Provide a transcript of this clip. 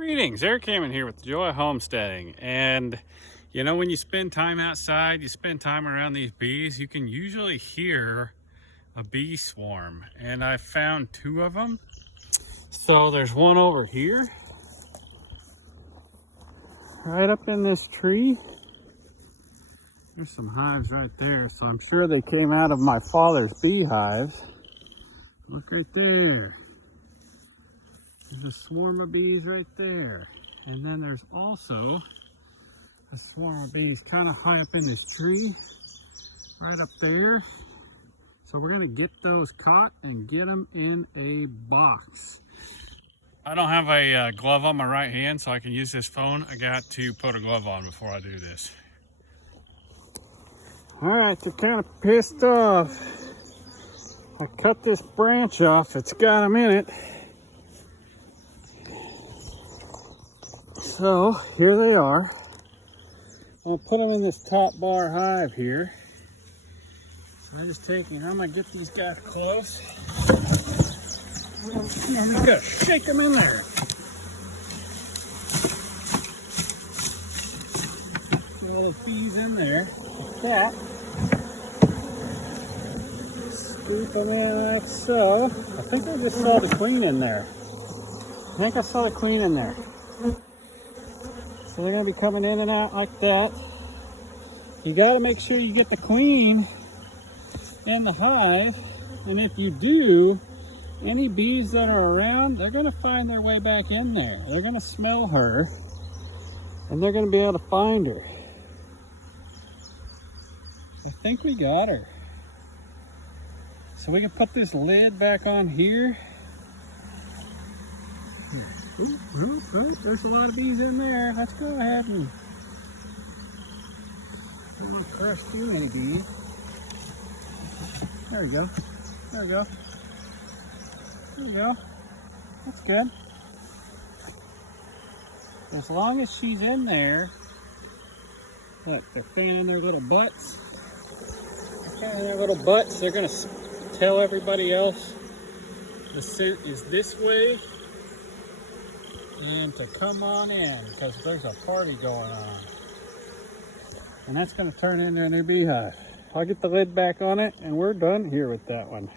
Greetings, Eric Hammond here with Joy Homesteading. And you know, when you spend time outside, you spend time around these bees, you can usually hear a bee swarm. And I found two of them. So there's one over here, right up in this tree. There's some hives right there. So I'm sure they came out of my father's beehives. Look right there. There's a swarm of bees right there. And then there's also a swarm of bees kind of high up in this tree, right up there. So we're gonna get those caught and get them in a box. I don't have a glove on my right hand, so I can use this phone. I got to put a glove on before I do this. All right, they're kind of pissed off. I'll cut this branch off. It's got them in it. So here they are. I'll put them in this top bar hive here. So I'm just taking, I'm gonna get these guys close. I'm just gonna shake them in there. Get little bees in there, like that. Scoop them in like so. I think I just saw the queen in there. So they're going to be coming in and out like that. You got to make sure you get the queen in the hive. And if you do, any bees that are around, they're going to find their way back in there. They're going to smell her and they're going to be able to find her. I think we got her. So we can put this lid back on here. Ooh, there's a lot of bees in there. Let's go ahead and don't want to crush too many bees. There we go. There we go. There we go. That's good. As long as she's in there, look, they're fanning their little butts. They're fanning their little butts. They're going to tell everybody else the scent is this way. And to come on in, because there's a party going on. And that's going to turn into a new beehive. I'll get the lid back on it, and we're done here with that one.